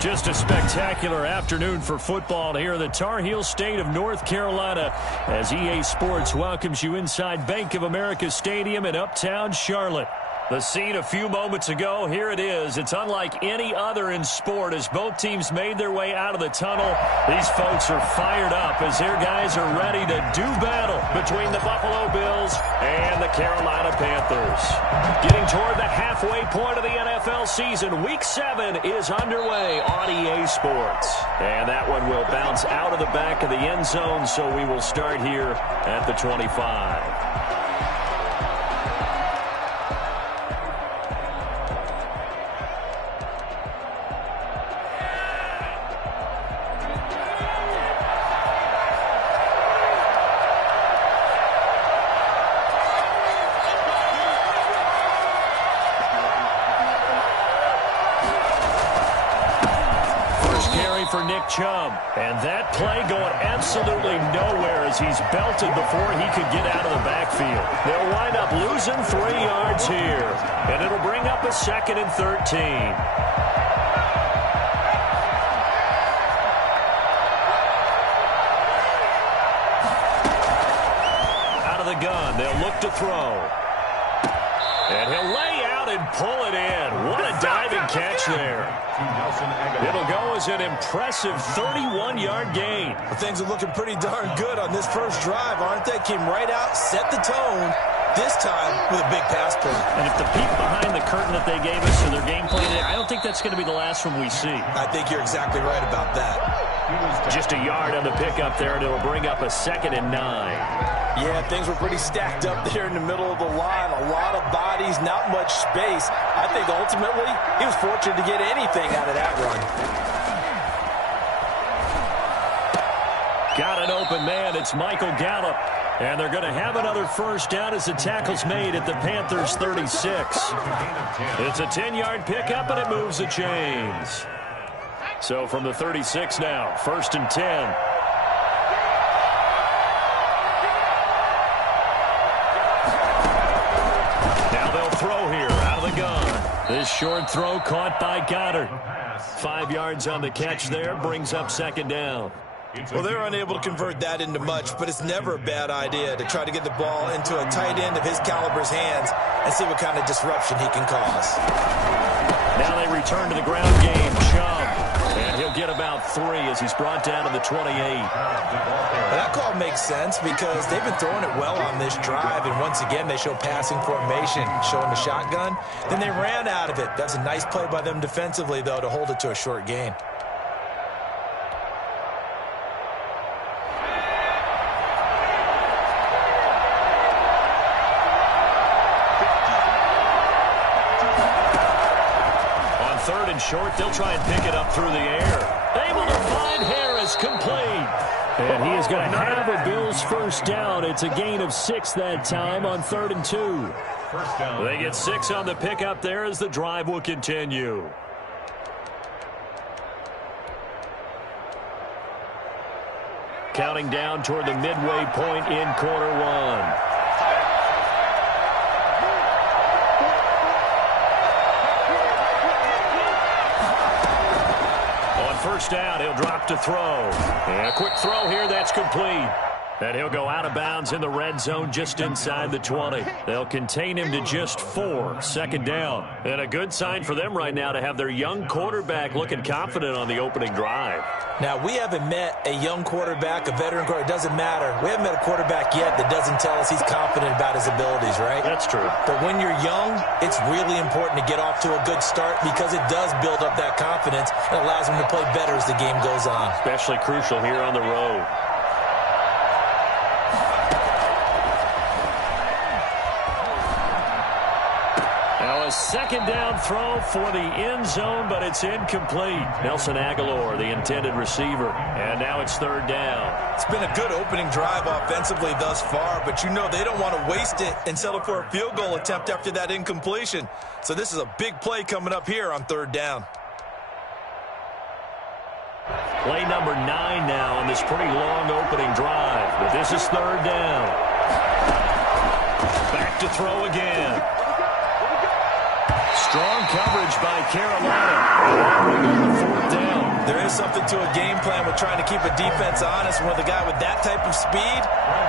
Just a spectacular afternoon for football here in the Tar Heel state of North Carolina as EA Sports welcomes you inside Bank of America Stadium in uptown Charlotte. The scene a few moments ago, here it is. It's unlike any other in sport as both teams made their way out of the tunnel. These folks are fired up as their guys are ready to do battle between the Buffalo Bills and the Carolina Panthers. Getting toward the halfway point of the NFL season, Week 7 is underway on EA Sports. And that one will bounce out of the back of the end zone, so we will start here at the 25. For Nick Chubb, and that play going absolutely nowhere as he's belted before he could get out of the backfield. They'll wind up losing 3 yards here, and it'll bring up a 2nd and 13. Out of the gun, they'll look to throw. And he'll lay out and pull it in. What a diving catch there. It'll go as an impressive 31-yard gain. Well, things are looking pretty darn good on this first drive, aren't they? Came right out, set the tone, this time with a big pass play. And if the peek behind the curtain that they gave us to their game plan, I don't think that's going to be the last one we see. I think you're exactly right about that. Just a yard on the pickup there, and it'll bring up a 2nd and 9. Yeah, things were pretty stacked up there in the middle of the line. A lot of bodies, not much space. I think ultimately he was fortunate to get anything out of that run. Got an open man. It's Michael Gallup. And they're going to have another first down as the tackle's made at the Panthers' 36. It's a 10-yard pickup, and it moves the chains. So from the 36 now, 1st and 10. Throw here out of the gun. This short throw caught by Goddard. 5 yards on the catch there, brings up 2nd down. Well, they're unable to convert that into much, but it's never a bad idea to try to get the ball into a tight end of his caliber's hands and see what kind of disruption he can cause. Now they return to the ground game. Chubb, and he'll get about 3 as he's brought down to the 28. Well, that call makes sense because they've been throwing it well on this drive, and once again they show passing formation, showing the shotgun. Then they ran out of it. That's a nice play by them defensively, though, to hold it to a short gain. Short, they'll try and pick it up through the air. Able to find Harris, complete. And he is going to have a Bills first down. It's a gain of 6 that time on 3rd and 2. They get 6 on the pickup there as the drive will continue. Counting down toward the midway point in quarter 1. First down, he'll drop to throw. And a quick throw here, that's complete. And he'll go out of bounds in the red zone just inside the 20. They'll contain him to just 4. 2nd down. And a good sign for them right now to have their young quarterback looking confident on the opening drive. Now, we haven't met a young quarterback, a veteran quarterback. It doesn't matter. We haven't met a quarterback yet that doesn't tell us he's confident about his abilities, right? That's true. But when you're young, it's really important to get off to a good start because it does build up that confidence and allows him to play better as the game goes on. Especially crucial here on the road. Now a 2nd down throw for the end zone, but it's incomplete. Nelson Aguilar, the intended receiver. And now it's 3rd down. It's been a good opening drive offensively thus far, but you know they don't want to waste it and settle for a field goal attempt after that incompletion. So this is a big play coming up here on 3rd down. Play number 9 now on this pretty long opening drive. But this is 3rd down. Back to throw again. Strong coverage by Carolina. There is something to a game plan with trying to keep a defense honest. When with a guy with that type of speed,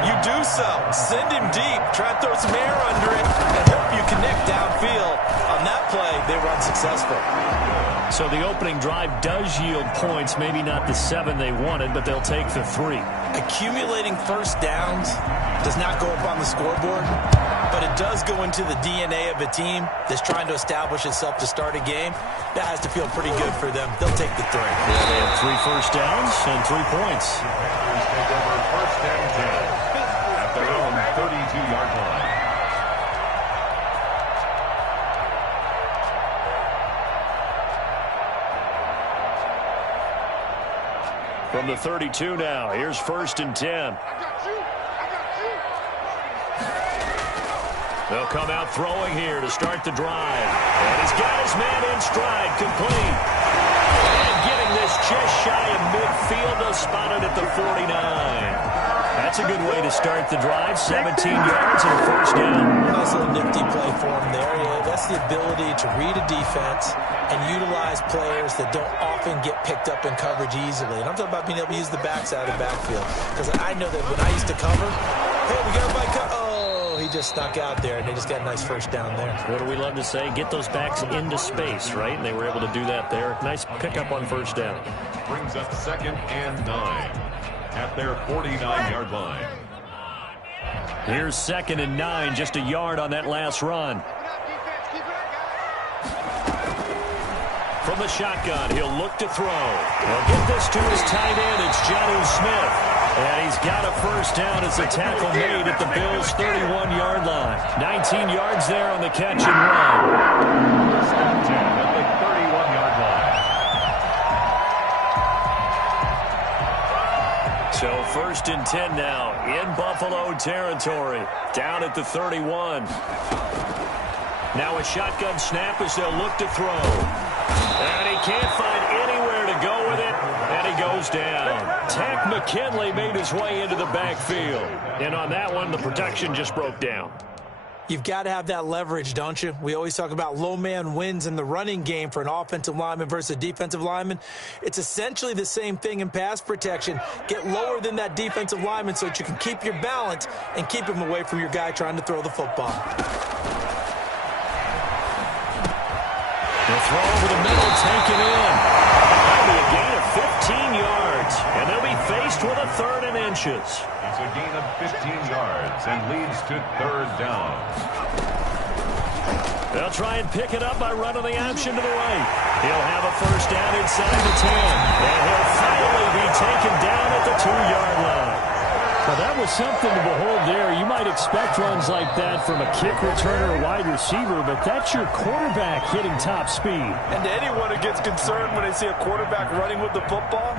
you do so. Send him deep. Try and throw some air under it and hope you connect downfield. On that play, they were unsuccessful. So the opening drive does yield points, maybe not the 7 they wanted, but they'll take the 3. Accumulating first downs does not go up on the scoreboard, but it does go into the DNA of a team that's trying to establish itself to start a game. That has to feel pretty good for them. They'll take the 3. Yeah, they have 3 first downs and 3 points. Panthers take over first and 10 at their own 32-yard line. From the 32 now, here's first and 10. They'll come out throwing here to start the drive. And he's got his man in stride, complete. And getting this just shy of midfield, they'll spot it at the 49. That's a good way to start the drive. 17 yards and a first down. Nice little nifty play for him there. Yeah, that's the ability to read a defense and utilize players that don't often get picked up in coverage easily. And I'm talking about being able to use the backside of the backfield. Because I know that when I used to cover, hey, we got a bike. Oh, he just snuck out there, and they just got a nice first down there. What do we love to say? Get those backs into space, right? And they were able to do that there. Nice pickup on first down. Brings up second and 9 at their 49-yard line. Here's second and 9, just a yard on that last run. From the shotgun, he'll look to throw. He'll get this to his tight end. It's Jonnu Smith. And he's got a first down as the tackle made at the Bills' 31-yard line. 19 yards there on the catch and run. First and 10 at the 31-yard line. So first and 10 now in Buffalo territory. Down at the 31. Now a shotgun snap as they'll look to throw. And he can't find anywhere to go with it, and he goes down. Takk McKinley made his way into the backfield. And on that one, the protection just broke down. You've got to have that leverage, don't you? We always talk about low man wins in the running game for an offensive lineman versus a defensive lineman. It's essentially the same thing in pass protection. Get lower than that defensive lineman so that you can keep your balance and keep him away from your guy trying to throw the football. They'll throw over the middle, taken in. That'll be a gain of 15 yards, and they'll be faced with a 3rd and inches. It's a gain of 15 yards and leads to 3rd down. They'll try and pick it up by running the option to the right. He'll have a first down inside the 10, and he'll finally be taken down at the 2-yard line. Well, that was something to behold there. You might expect runs like that from a kick returner or wide receiver, but that's your quarterback hitting top speed. And to anyone who gets concerned when they see a quarterback running with the football,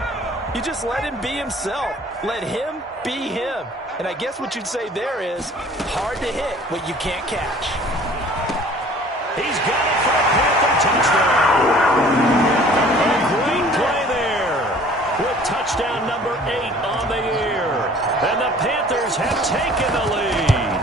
you just let him be himself. Let him be him. And I guess what you'd say there is hard to hit what you can't catch. He's got it for a Panther touchdown. A great play there with touchdown number 8 on the year. And the Panthers have taken the lead.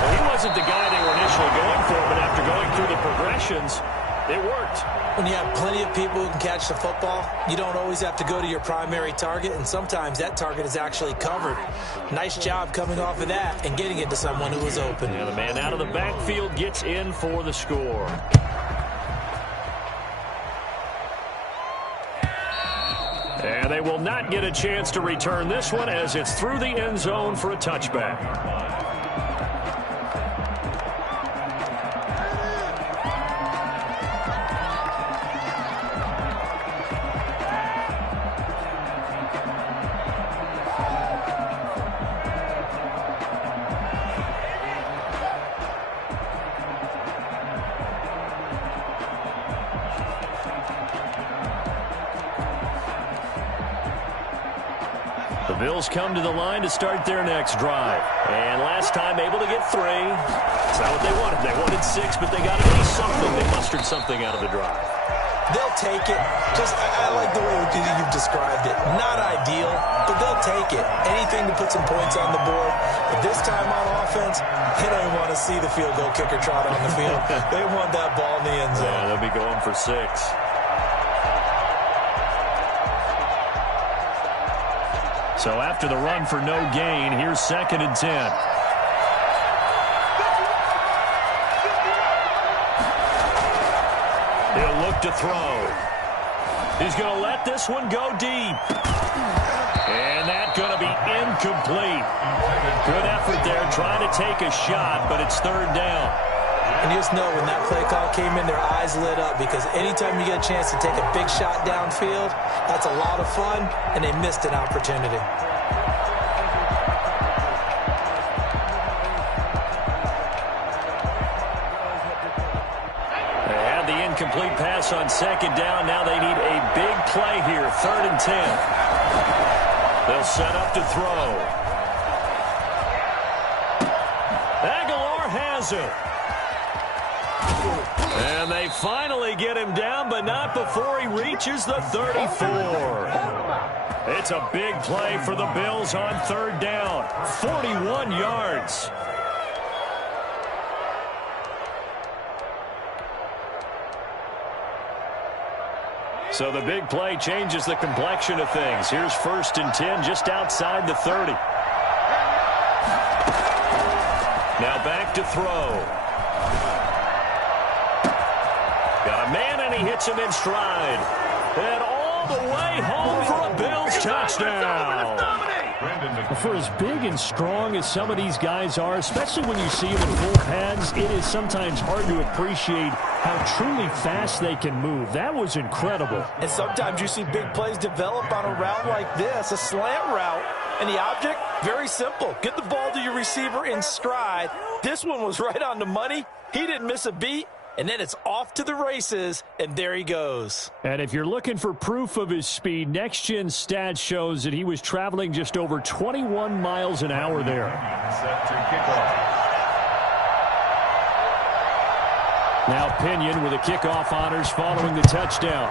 Well, he wasn't the guy they were initially going for, but after going through the progressions, it worked. When you have plenty of people who can catch the football, you don't always have to go to your primary target, and sometimes that target is actually covered. Nice job coming off of that and getting it to someone who was open. And the man out of the backfield gets in for the score. And they will not get a chance to return this one as it's through the end zone for a touchback. The Bills come to the line to start their next drive. And last time able to get 3. That's not what they wanted. They wanted 6, but they got at least something. They mustered something out of the drive. They'll take it. I like the way you've described it. Not ideal, but they'll take it. Anything to put some points on the board. But this time on offense, they don't want to see the field goal kicker trot on the field. They want that ball in the end zone. Yeah, they'll be going for 6. So after the run for no gain, here's 2nd and 10. He'll look to throw. He's going to let this one go deep. And that's going to be incomplete. Good effort there trying to take a shot, but it's 3rd down. And you just know when that play call came in, their eyes lit up, because anytime you get a chance to take a big shot downfield, that's a lot of fun, and they missed an opportunity. They had the incomplete pass on 2nd down. Now they need a big play here, 3rd and 10. They'll set up to throw. Aguilar has it. And they finally get him down, but not before he reaches the 34. It's a big play for the Bills on 3rd down. 41 yards. So the big play changes the complexion of things. Here's 1st and 10 just outside the 30. Now back to throw. Got a man, and he hits him in stride. And all the way home for a Bills touchdown. For as big and strong as some of these guys are, especially when you see them in full pads, it is sometimes hard to appreciate how truly fast they can move. That was incredible. And sometimes you see big plays develop on a route like this, a slant route. And the object, very simple. Get the ball to your receiver in stride. This one was right on the money. He didn't miss a beat. And then it's off to the races, and there he goes. And if you're looking for proof of his speed, Next Gen Stats shows that he was traveling just over 21 miles an hour there. Set to kickoff. Now Pinion with the kickoff honors following the touchdown.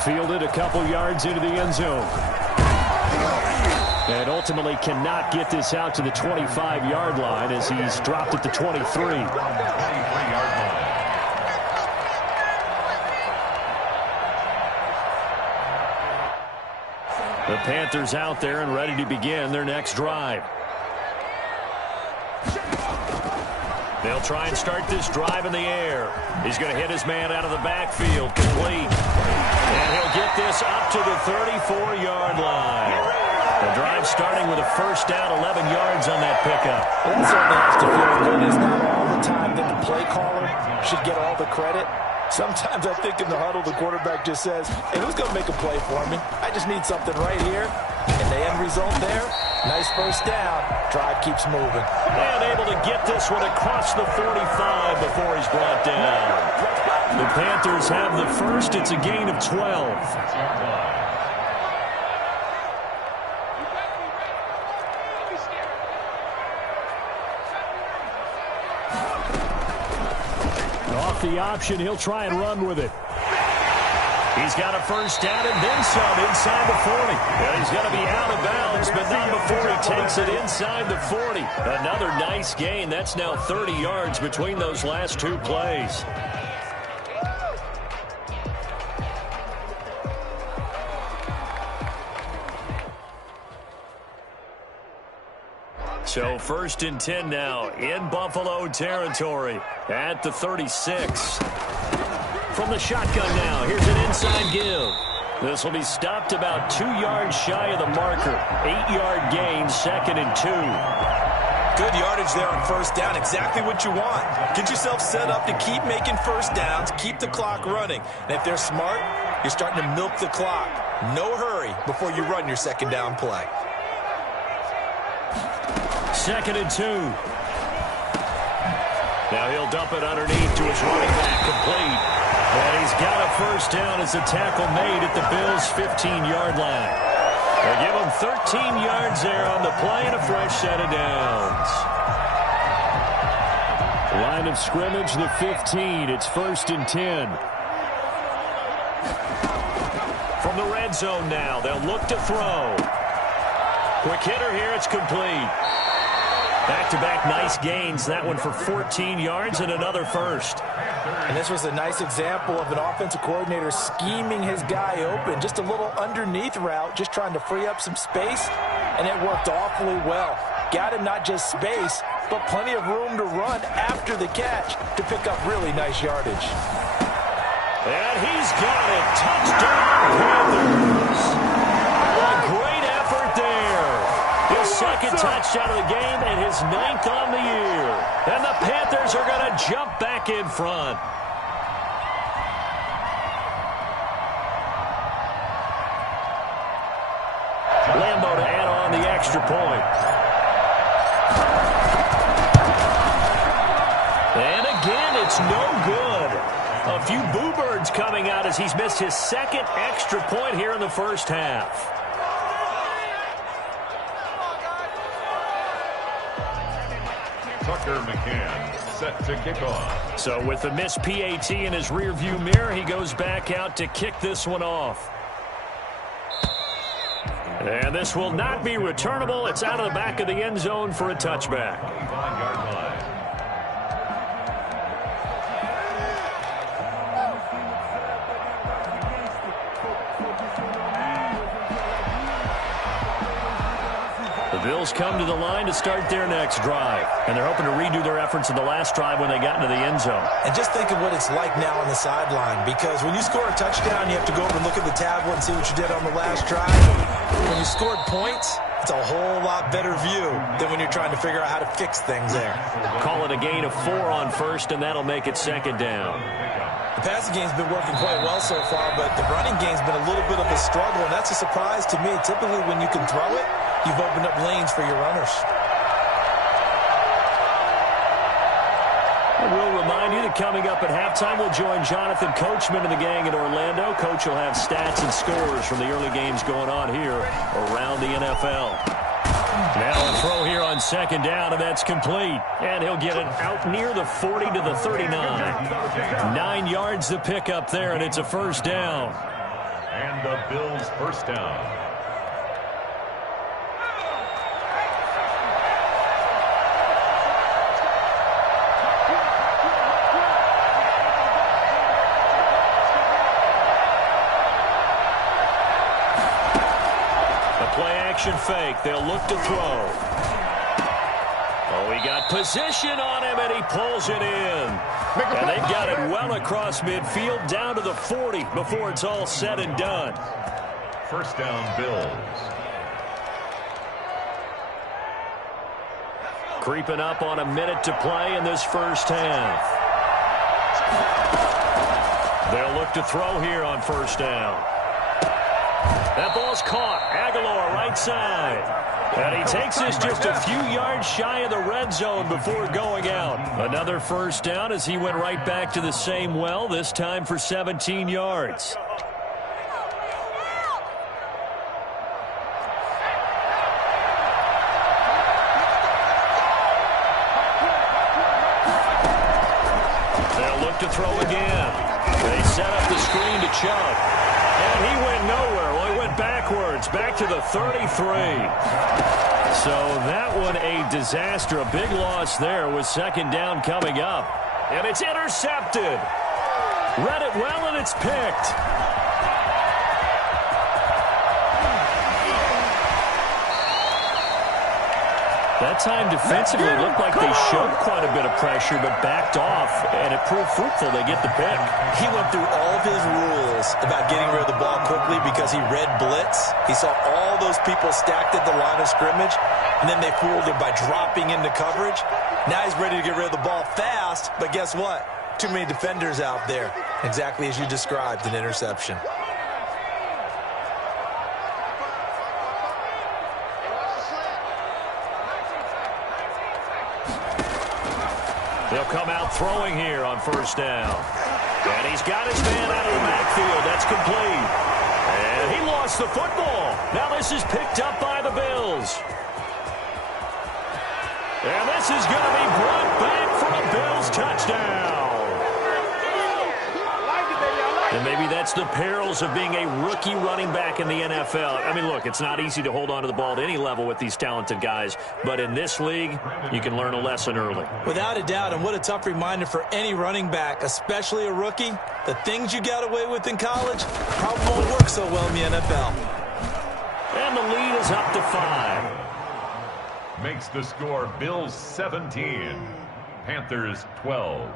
Fielded a couple yards into the end zone. And ultimately cannot get this out to the 25-yard line as he's dropped at the 23. The Panthers out there and ready to begin their next drive. They'll try and start this drive in the air. He's going to hit his man out of the backfield, complete. And he'll get this up to the 34-yard line. The drive starting with a 1st down, 11 yards on that pickup. That certainly has to feel good. It's not all the time that the play caller should get all the credit. Sometimes I think in the huddle, the quarterback just says, hey, who's going to make a play for me? I just need something right here. And the end result there, nice 1st down. Drive keeps moving. And able to get this one across the 45 before he's brought down. The Panthers have the first. It's a gain of 12. Off the option, he'll try and run with it. He's got a 1st down and then some inside the 40. And he's going to be out of bounds, but not before he takes it inside the 40. Another nice gain. That's now 30 yards between those last 2 plays. So 1st and 10 now in Buffalo territory at the 36. From the shotgun now, here's an inside give. This will be stopped about 2 yards shy of the marker. 8-yard gain, 2nd and 2. Good yardage there on 1st down, exactly what you want. Get yourself set up to keep making 1st downs, keep the clock running. And if they're smart, you're starting to milk the clock. No hurry before you run your 2nd down play. 2nd and 2. Now he'll dump it underneath to his running back, complete. And he's got a 1st down as a tackle made at the Bills' 15-yard line. They give him 13 yards there on the play and a fresh set of downs. Line of scrimmage, the 15. It's 1st and 10. From the red zone now, they'll look to throw. Quick hitter here, it's complete. Back-to-back nice gains. That one for 14 yards and another first. And this was a nice example of an offensive coordinator scheming his guy open. Just a little underneath route, just trying to free up some space, and it worked awfully well. Got him not just space, but plenty of room to run after the catch to pick up really nice yardage. And he's got it. Touchdown, Panthers. A great effort there. His second touchdown of the game and his 9th on the year. And the Panthers are going to jump back in front. Lambo to add on the extra point. And again, it's no good. A few boo birds coming out as he's missed his second extra point here in the first half. Tucker McCann set to kick off. So with the missed PAT in his rearview mirror, he goes back out to kick this one off. And this will not be returnable. It's out of the back of the end zone for a touchback. 25-yard line. The Bills come to the line to start their next drive. And they're hoping to redo their efforts in the last drive when they got into the end zone. And just think of what it's like now on the sideline, because when you score a touchdown, you have to go over and look at the tablet and see what you did on the last drive. When you scored points, it's a whole lot better view than when you're trying to figure out how to fix things there. Call it a gain of 4 on first, and that'll make it second down. The passing game's been working quite well so far, but the running game's been a little bit of a struggle, and that's a surprise to me. Typically, when you can throw it, you've opened up lanes for your runners. We'll remind you that coming up at halftime, we'll join Jonathan Coachman and the gang in Orlando. Coach will have stats and scores from the early games going on here around the NFL. Now a throw here on second down, and that's complete. And he'll get it out near the 40 to the 39. 9 yards to pick up there, and it's a first down. And the Bills' first down. Play-action fake. They'll look to throw. Oh, he got position on him, and he pulls it in. And they've got it well across midfield, down to the 40 before it's all said and done. First down, Bills. Creeping up on a minute to play in this first half. They'll look to throw here on first down. That ball's caught. Aguilar right side. And he takes this just a few yards shy of the red zone before going out. Another first down as he went right back to the same well, this time for 17 yards. They'll look to throw again. They set up the screen to Chubb. And he went nowhere. Well, he went backwards, back to the 33. So that one a disaster. A big loss there with second down coming up. And it's intercepted. Read it well, and it's picked. That time defensively looked like they showed quite a bit of pressure but backed off, and it proved fruitful. They get the pick. He went through all of his rules about getting rid of the ball quickly because he read blitz. He saw all those people stacked at the line of scrimmage, and then they fooled him by dropping into coverage. Now he's ready to get rid of the ball fast, but guess what? Too many defenders out there. Exactly as you described, an interception. They'll come out throwing here on first down. And he's got his man out of the backfield. That's complete. And he lost the football. Now this is picked up by the Bills. And this is going to be brought back for a Bills touchdown. And maybe that's the perils of being a rookie running back in the NFL. I mean, look, it's not easy to hold on to the ball at any level with these talented guys, but in this league, you can learn a lesson early. Without a doubt, and what a tough reminder for any running back, especially a rookie. The things you got away with in college probably won't work so well in the NFL. And the lead is up to 5. Makes the score Bills 17, Panthers 12.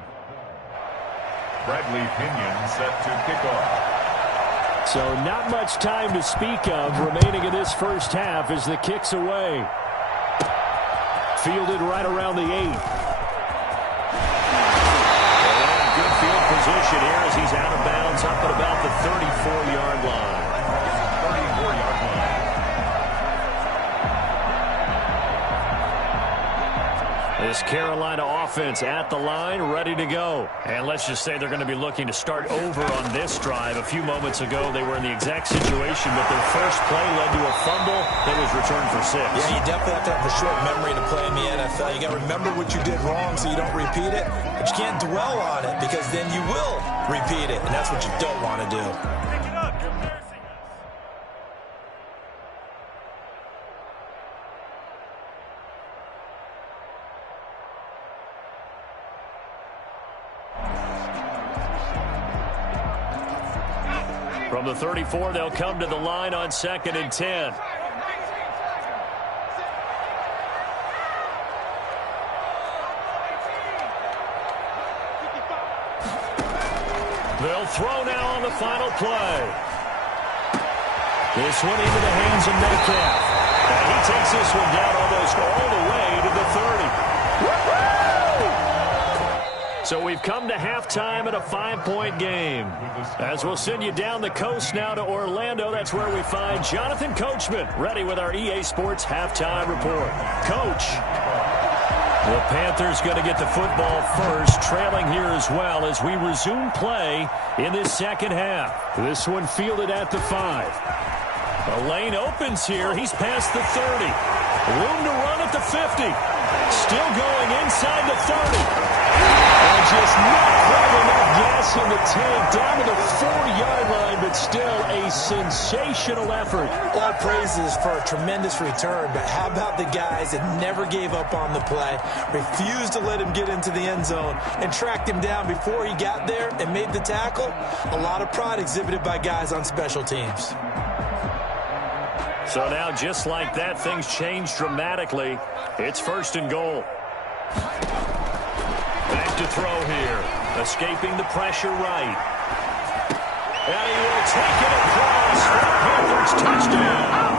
Bradley Pinion set to kick off. So not much time to speak of remaining in this first half as the kick's away. Fielded right around the 8. And good field position here as he's out of bounds up at about the 34-yard line. 34-yard line. This Carolina offense at the line, ready to go. And let's just say they're going to be looking to start over on this drive. A few moments ago, they were in the exact situation, but their first play led to a fumble that was returned for 6. Yeah, you definitely have to have a short memory to play in the NFL. You got to remember what you did wrong so you don't repeat it, but you can't dwell on it because then you will repeat it, and that's what you don't want to do. From the 34, they'll come to the line on 2nd and 10. They'll throw now on the final play. This one into the hands of Metcalf. And he takes this one down almost all the way to the 30. So we've come to halftime at a 5-point game. As we'll send you down the coast now to Orlando, that's where we find Jonathan Coachman, ready with our EA Sports halftime report. Coach, the Panthers going to get the football first, trailing here as well as we resume play in this second half. This one fielded at the 5. The lane opens here. He's past the 30. Room to run at the 50. Still going inside the 30. And just not quite enough gas in the tank, down to the 4-yard line, but still a sensational effort. All praises for a tremendous return, but how about the guys that never gave up on the play, refused to let him get into the end zone, and tracked him down before he got there and made the tackle? A lot of pride exhibited by guys on special teams. So now, just like that, things change dramatically. It's 1st and goal. Back to throw here. Escaping the pressure right. And he will take it across for the Panthers touchdown.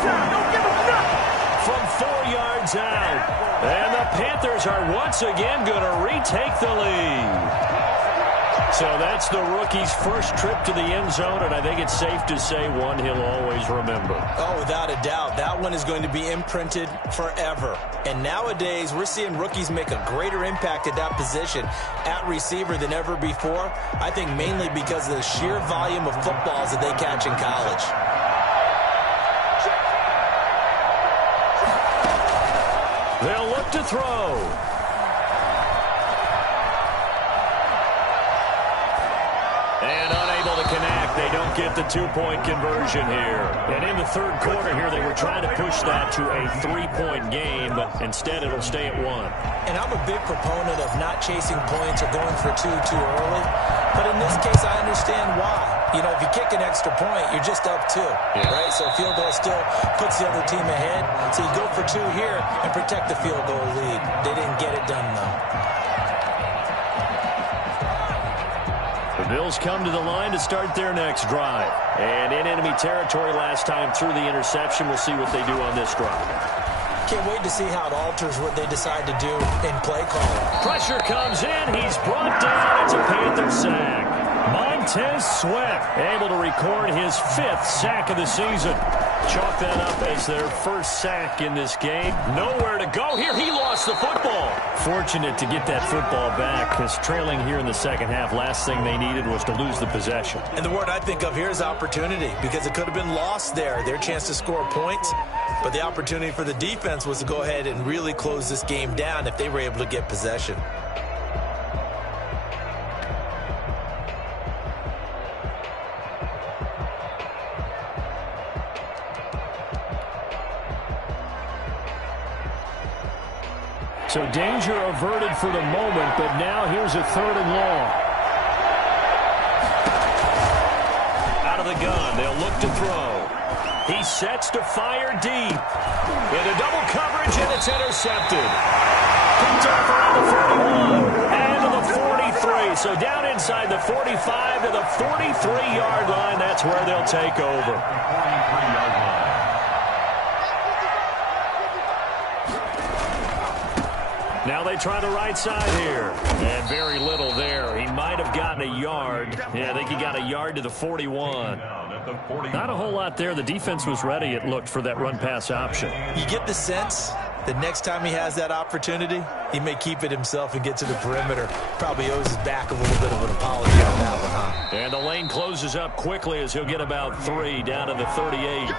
From 4 yards out. And the Panthers are once again going to retake the lead. So that's the rookie's first trip to the end zone, and I think it's safe to say one he'll always remember. Oh, without a doubt. That one is going to be imprinted forever. And nowadays, we're seeing rookies make a greater impact at that position at receiver than ever before. I think mainly because of the sheer volume of footballs that they catch in college. They'll look to throw. And unable to connect. They don't get the 2-point conversion here. And in the 3rd quarter here, they were trying to push that to a 3-point game, but instead it'll stay at 1. And I'm a big proponent of not chasing points or going for 2 too early. But in this case, I understand why. You know, if you kick an extra point, you're just up 2, right? So field goal still puts the other team ahead. So you go for 2 here and protect the field goal lead. They didn't get it done, though. The Bills come to the line to start their next drive. And in enemy territory last time through the interception. We'll see what they do on this drive. Can't wait to see how it alters what they decide to do in play calling. Pressure comes in. He's brought down. It's a Panther sack. Montez Sweat able to record his 5th sack of the season. Chalk that up as their first sack in this game. Nowhere to go here. He lost the football. Fortunate to get that football back because trailing here in the second half, last thing they needed was to lose the possession. And the word I think of here is opportunity because it could have been lost there. Their chance to score points. But the opportunity for the defense was to go ahead and really close this game down if they were able to get possession. So danger averted for the moment, but now here's a 3rd and long. Out of the gun, they'll look to throw. He sets to fire deep. Into double coverage, and it's intercepted. Picked off around the 41 and to the 43. So down inside the 45 to the 43-yard line. That's where they'll take over. Now they try the right side here. And very little there. He might have gotten a yard. Yeah, I think he got a yard to the 41. Not a whole lot there. The defense was ready, it looked, for that run-pass option. You get the sense that next time he has that opportunity, he may keep it himself and get to the perimeter. Probably owes his back a little bit of an apology on that one, huh? And the lane closes up quickly as he'll get about 3 down to the 38.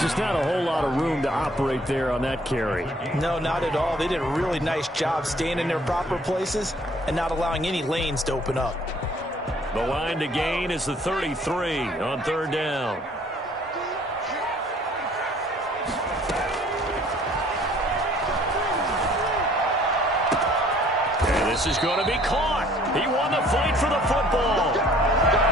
Just not a whole lot of room to operate there on that carry. No, not at all. They did a really nice job staying in their proper places and not allowing any lanes to open up. The line to gain is the 33 on 3rd down. And this is going to be caught. He won the fight for the football.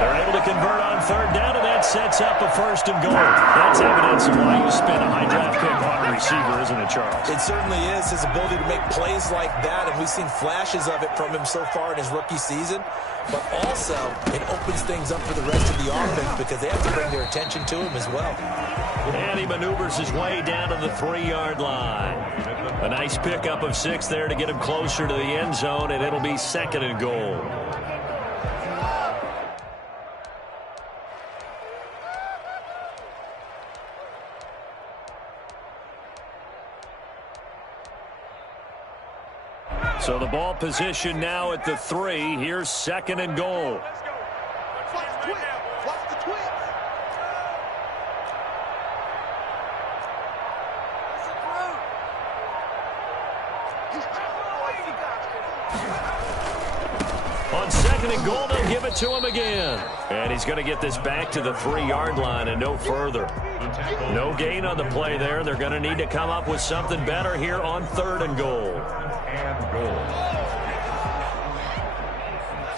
They're able to convert on 3rd down, and that sets up a 1st and goal. That's evidence of why you spend a high draft pick on a receiver, isn't it, Charles? It certainly is. His ability to make plays like that, and we've seen flashes of it from him so far in his rookie season. But also, it opens things up for the rest of the offense because they have to bring their attention to him as well. And he maneuvers his way down to the 3-yard line. A nice pickup of 6 there to get him closer to the end zone, and it'll be 2nd and goal. So the ball position now at the 3. Here's 2nd and goal. On 2nd and goal, they'll give it to him again. And he's going to get this back to the 3-yard line and no further. No gain on the play there. They're going to need to come up with something better here on 3rd and goal.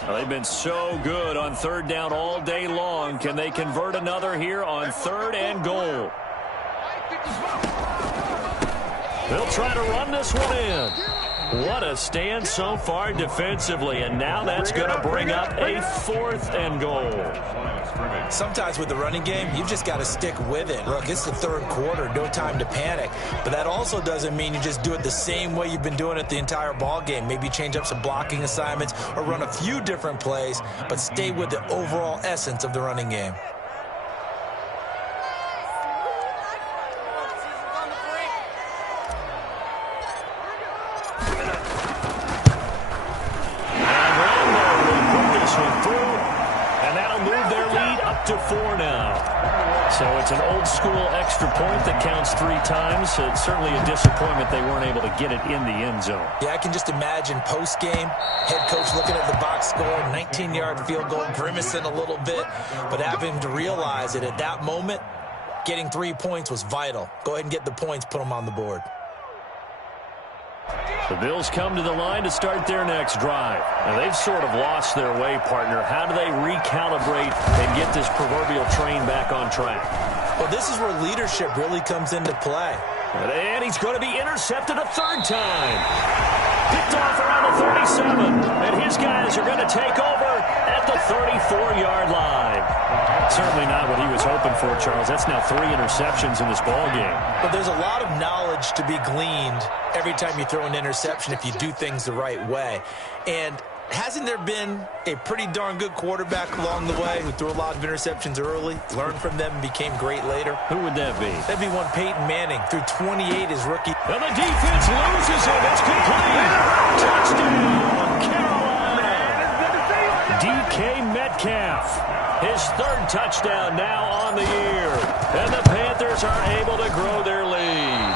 Well, they've been so good on 3rd down all day long. Can they convert another here on 3rd and goal? They'll try to run this one in. What a stand so far defensively, and now that's going to bring up a 4th and goal. Sometimes with the running game, you've just got to stick with it. Look, it's the 3rd quarter, no time to panic. But that also doesn't mean you just do it the same way you've been doing it the entire ball game. Maybe change up some blocking assignments or run a few different plays, but stay with the overall essence of the running game. To 4 now. So it's an old-school extra point that counts 3 times. So it's certainly a disappointment they weren't able to get it in the end zone. Yeah, I can just imagine post-game, head coach looking at the box score, 19-yard field goal, grimacing a little bit, but having to realize that at that moment, getting 3 points was vital. Go ahead and get the points, put them on the board. The Bills come to the line to start their next drive. Now, they've sort of lost their way, partner. How do they recalibrate and get this proverbial train back on track? Well, this is where leadership really comes into play. And he's going to be intercepted a 3rd time. Picked off around the 37. And his guys are going to take over at the 34-yard line. Certainly not what he was hoping for, Charles. That's now 3 interceptions in this ball game. But there's a lot of knowledge to be gleaned every time you throw an interception if you do things the right way. And hasn't there been a pretty darn good quarterback along the way who threw a lot of interceptions early, learned from them, and became great later? Who would that be? That'd be one Peyton Manning, threw 28 as rookie. And the defense loses it. It's complete. Touchdown, Carolina. DK Metcalf. His 3rd touchdown now on the year. And the Panthers are able to grow their lead.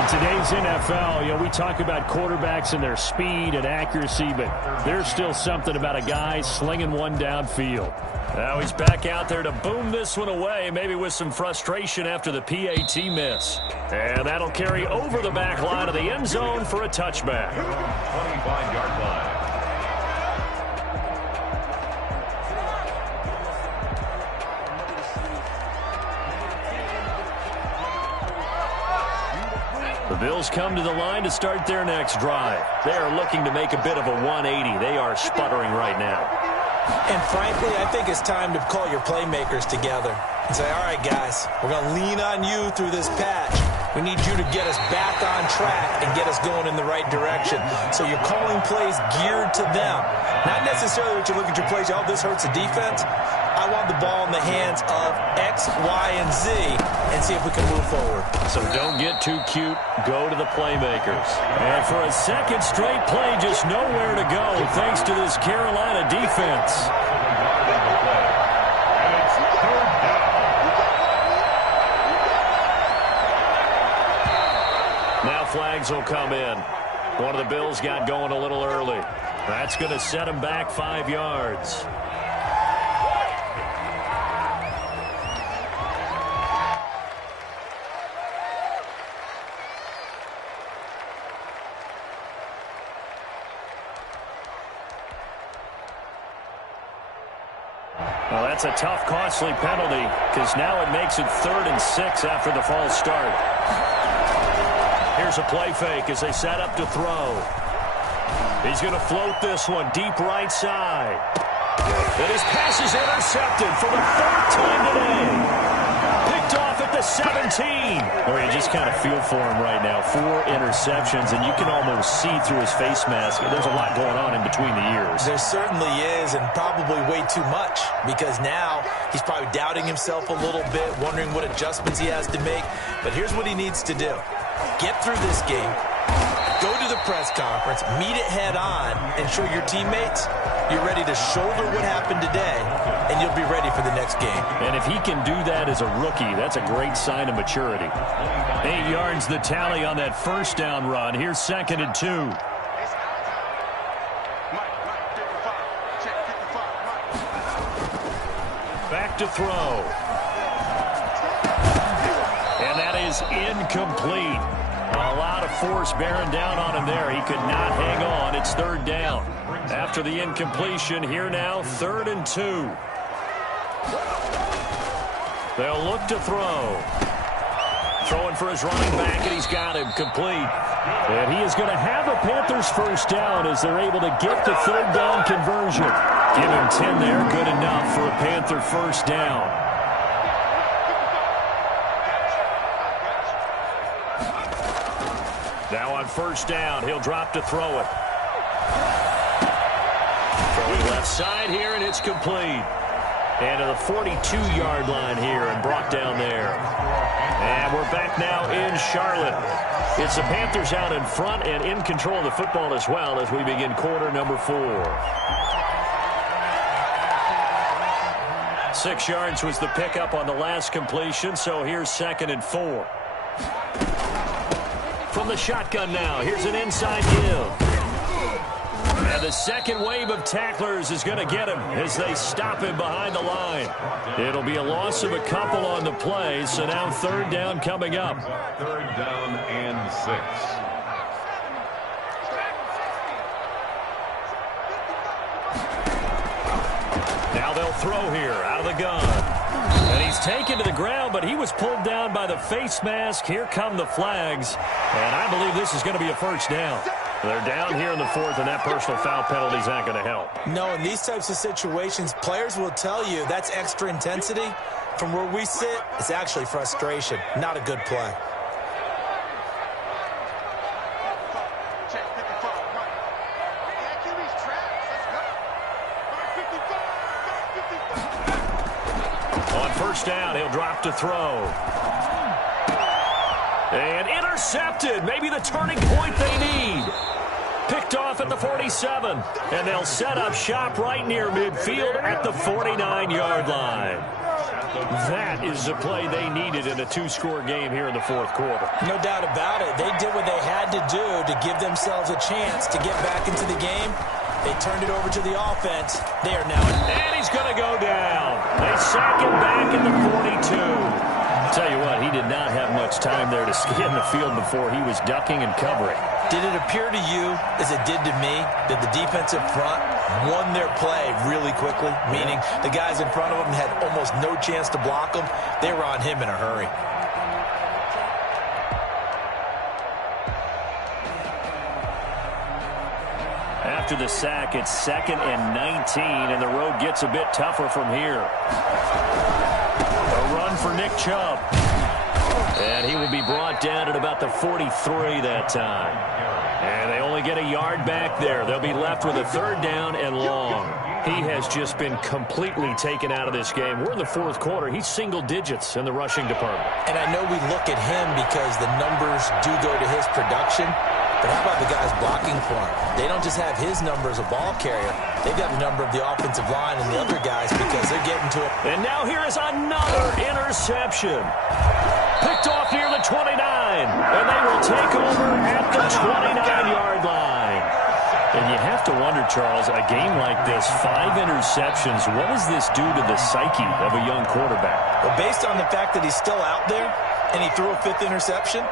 In today's NFL, we talk about quarterbacks and their speed and accuracy, but there's still something about a guy slinging one downfield. Now he's back out there to boom this one away, maybe with some frustration after the PAT miss. And that'll carry over the back line of the end zone for a touchback. 25-yard line. The Bills come to the line to start their next drive. They are looking to make a bit of a 180. They are sputtering right now. And frankly, I think it's time to call your playmakers together and say, all right, guys, we're going to lean on you through this patch. We need you to get us back on track and get us going in the right direction. So you're calling plays geared to them. Not necessarily that you look at your plays, oh, this hurts the defense. I want the ball in the hands of X, Y, and Z and see if we can move forward. So don't get too cute. Go to the playmakers. And for a second straight play, just nowhere to go thanks to this Carolina defense. Now flags will come in. One of the Bills got going a little early. That's going to set him back 5 yards. Well, that's a tough, costly penalty because now it makes it 3rd and 6 after the false start. Here's a play fake as they set up to throw. He's going to float this one deep right side. And his pass is intercepted for the 4th time today. Picked off at the 17. Or you just kind of feel for him right now. 4 interceptions, and you can almost see through his face mask. There's a lot going on in between the ears. There certainly is, and probably way too much, because now he's probably doubting himself a little bit, wondering what adjustments he has to make. But here's what he needs to do. Get through this game, go to the press conference, meet it head on, and show your teammates you're ready to shoulder what happened today, and you'll be ready for the next game. And if he can do that as a rookie, that's a great sign of maturity. 8 yards the tally on that first down run. Here's 2nd and 2. Back to throw. And that is incomplete. A lot of force bearing down on him there. He could not hang on. It's 3rd down. After the incompletion, here now, 3rd and 2. They'll look to throw. Throwing for his running back, and he's got him complete. And he is going to have a Panthers first down as they're able to get the 3rd down conversion. Give him 10 there, good enough for a Panther first down. Now on first down, he'll drop to throw it. Throwing left side here, and it's complete. And to the 42-yard line here and brought down there. And we're back now in Charlotte. It's the Panthers out in front and in control of the football as well as we begin quarter number 4. 6 yards was the pickup on the last completion, so here's 2nd and 4. From the shotgun now, here's an inside give. And the second wave of tacklers is going to get him as they stop him behind the line. It'll be a loss of a couple on the play, so now 3rd down coming up. 3rd down and 6. Now they'll throw here out of the gun. And he's taken to the ground, but he was pulled down by the face mask. Here come the flags. And I believe this is going to be a first down. They're down here in the 4th, and that personal foul penalty is not going to help. No, in these types of situations, players will tell you that's extra intensity. From where we sit, it's actually frustration. Not a good play. On first down, he'll drop to throw. And intercepted. Maybe the turning point they need. Picked off at the 47. And they'll set up shop right near midfield at the 49-yard line. That is the play they needed in a two-score game here in the fourth quarter. No doubt about it. They did what they had to do to give themselves a chance to get back into the game. They turned it over to the offense. They are now... And he's going to go down. They sack him back in the 42. Tell you what, he did not have much time there to scan the field before he was ducking and covering. Did it appear to you, as it did to me, that the defensive front won their play really quickly? Meaning the guys in front of them had almost no chance to block them. They were on him in a hurry. After the sack, it's 2nd and 19, and the road gets a bit tougher from here. A run for Nick Chubb. And he will be brought down at about the 43 that time. And they only get a yard back there. They'll be left with a 3rd down and long. He has just been completely taken out of this game. We're in the fourth quarter. He's single digits in the rushing department. And I know we look at him because the numbers do go to his production. But how about the guys blocking for him? They don't just have his number as a ball carrier. They've got the number of the offensive line and the other guys because they're getting to it. And now here is another interception. Picked off near the 29. And they will take over at the 29-yard line. And you have to wonder, Charles, a game like this, 5 interceptions, what does this do to the psyche of a young quarterback? Well, based on the fact that he's still out there and he threw a 5th interception,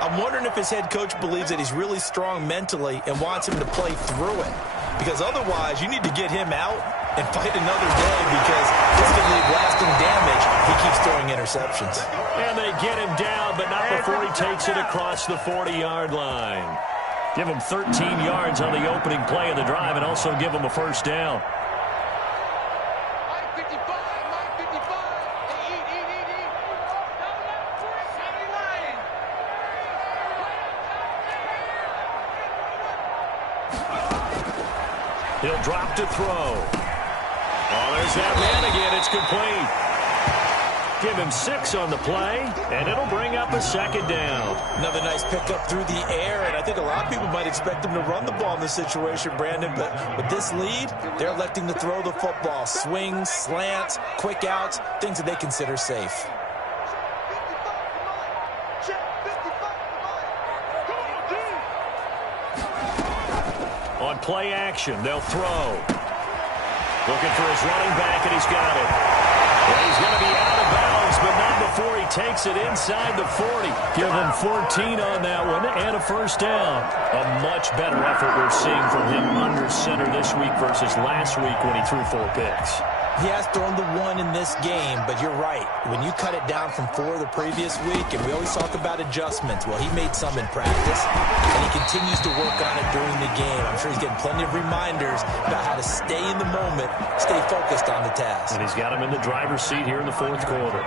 I'm wondering if his head coach believes that he's really strong mentally and wants him to play through it. Because otherwise, you need to get him out and fight another day because this could leave lasting damage if he keeps throwing interceptions. And they get him down, but not before he takes it across the 40-yard line. Give him 13 yards on the opening play of the drive and also give him a 1st down. He'll drop to throw. Oh, there's that man again. It's complete. Give him 6 on the play, and it'll bring up a 2nd down. Another nice pickup through the air, and I think a lot of people might expect him to run the ball in this situation, Brandon, but with this lead, they're electing to throw the football. Swings, slants, quick outs, things that they consider safe. On play action, they'll throw. Looking for his running back, and he's got it. And he's going to be out of bounds, but not before he takes it inside the 40. Give him 14 on that one and a 1st down. A much better effort we're seeing from him under center this week versus last week when he threw 4 picks. He has thrown the 1 in this game, but you're right. When you cut it down from 4 the previous week, and we always talk about adjustments, well, he made some in practice, and he continues to work on it during the game. I'm sure he's getting plenty of reminders about how to stay in the moment, stay focused on the task. And he's got him in the driver's seat here in the fourth quarter.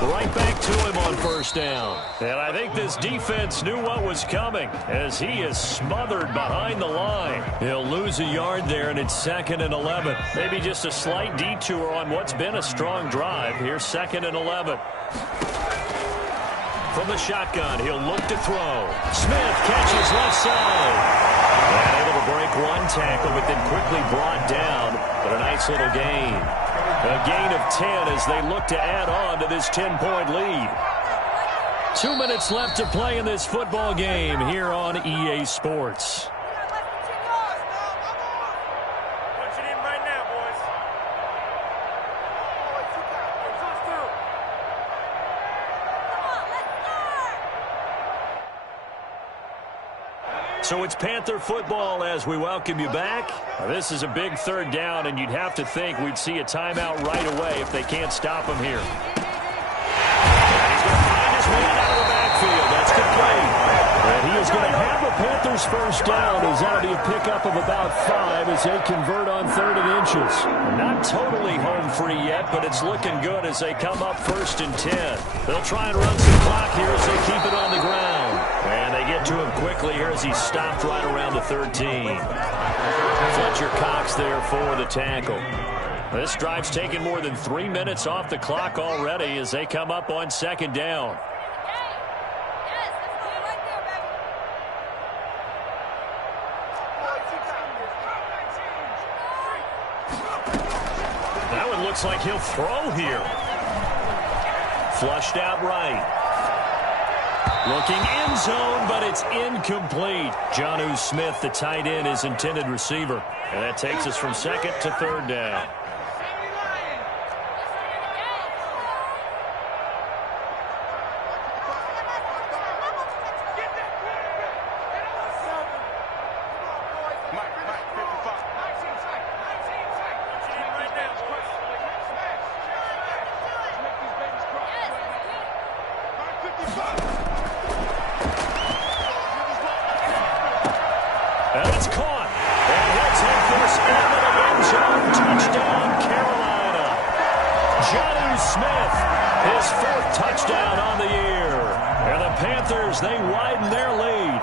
Right back to him on 1st down. And I think this defense knew what was coming as he is smothered behind the line. He'll lose a yard there, and it's 2nd and 11. Maybe just a slight detour on what's been a strong drive. Here's 2nd and 11. From the shotgun, he'll look to throw. Smith catches left side. And able to break 1 tackle, but then quickly brought down. But a nice little gain. A gain of 10 as they look to add on to this 10-point lead. 2 minutes left to play in this football game here on EA Sports. So it's Panther football as we welcome you back. This is a big 3rd down, and you'd have to think we'd see a timeout right away if they can't stop him here. And he's going to find his man out of the backfield. That's complete. And he is going to have the Panthers' 1st down as that'll be a pickup of about 5 as they convert on 3rd and inches. Not totally home free yet, but it's looking good as they come up 1st and 10. They'll try and run some clock here as they keep it on the ground. And they get to him quickly here as he stopped right around the 13. Fletcher Cox there for the tackle. This drive's taken more than 3 minutes off the clock already as they come up on 2nd down. looks like he'll throw here. Flushed out right. Looking end zone, but it's incomplete. Jonnu Smith, the tight end, his intended receiver. And that takes us from second to third down. And it's caught. And he'll take this into the end zone. Touchdown, Carolina. Jonnu Smith, his fourth touchdown on the year. And the Panthers, they widen their lead.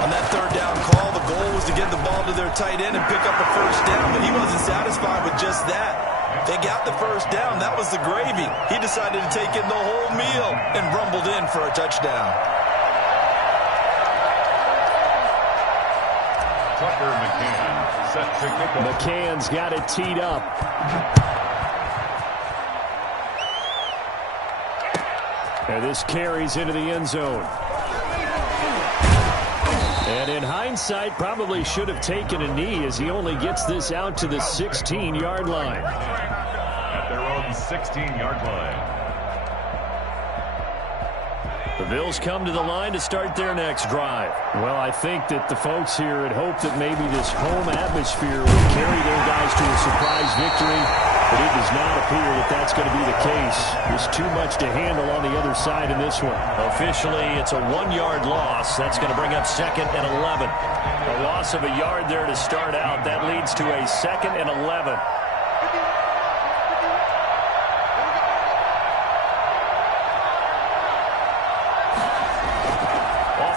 On that third down call, the goal was to get the ball to their tight end and pick up a first down, but he wasn't satisfied with just that. They got the first down. That was the gravy. He decided to take in the whole meal and rumbled in for a touchdown. Tucker McCann set to kick off. McCann's got it teed up. And this carries into the end zone. And in hindsight, probably should have taken a knee as he only gets this out to the 16-yard line. At their own 16-yard line. The Bills come to the line to start their next drive. Well, I think that the folks here had hoped that maybe this home atmosphere would carry their guys to a surprise victory, but it does not appear that that's going to be the case. There's too much to handle on the other side in this one. Officially, it's a 1-yard loss. That's going to bring up second and 11. A loss of a yard there to start out. That leads to a second and 11.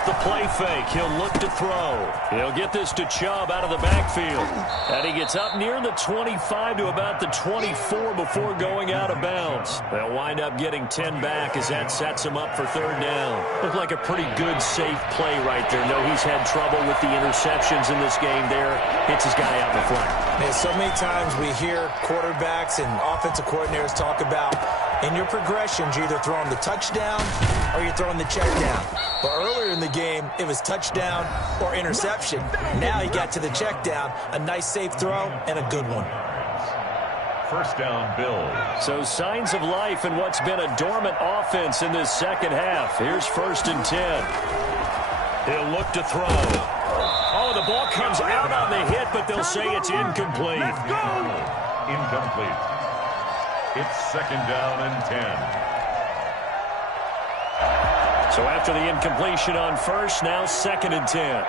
The play fake. He'll look to throw. He'll get this to Chubb out of the backfield. And he gets up near the 25 to about the 24 before going out of bounds. They'll wind up getting 10 back as that sets him up for third down. Looked like a pretty good, safe play right there. No, he's had trouble with the interceptions in this game there. Hits his guy out in the front. Man, so many times we hear quarterbacks and offensive coordinators talk about in your progressions, you're either throwing the touchdown or you're throwing the check down. But earlier in the game, it was touchdown or interception. Now he got to the check down, a nice safe throw and a good one. First down, Bills. So signs of life in what's been a dormant offense in this second half. Here's first and 10. He'll look to throw. Oh, the ball comes out on the hit, but they'll say it's incomplete. Incomplete. It's second down and 10. So after the incompletion on first, now second and 10.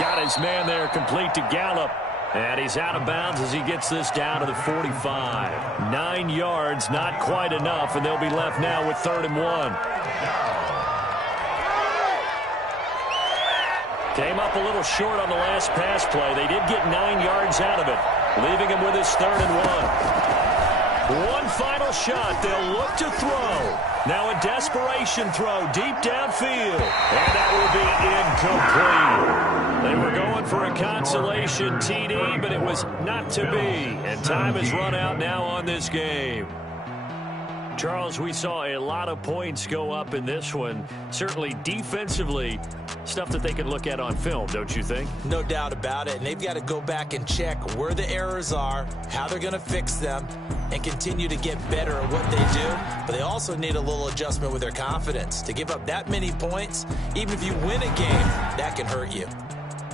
Got his man there, complete to Gallup. And he's out of bounds as he gets this down to the 45. 9 yards, not quite enough, and they'll be left now with third and 1. Came up a little short on the last pass play. They did get 9 yards out of it, leaving him with his third and 1. One final shot. They'll look to throw. Now a desperation throw deep downfield. And that will be incomplete. They were going for a consolation TD, but it was not to be. And time has run out now on this game. Charles, we saw a lot of points go up in this one. Certainly defensively, stuff that they can look at on film, don't you think? No doubt about it. And they've got to go back and check where the errors are, how they're going to fix them, and continue to get better at what they do. But they also need a little adjustment with their confidence. To give up that many points, even if you win a game, that can hurt you.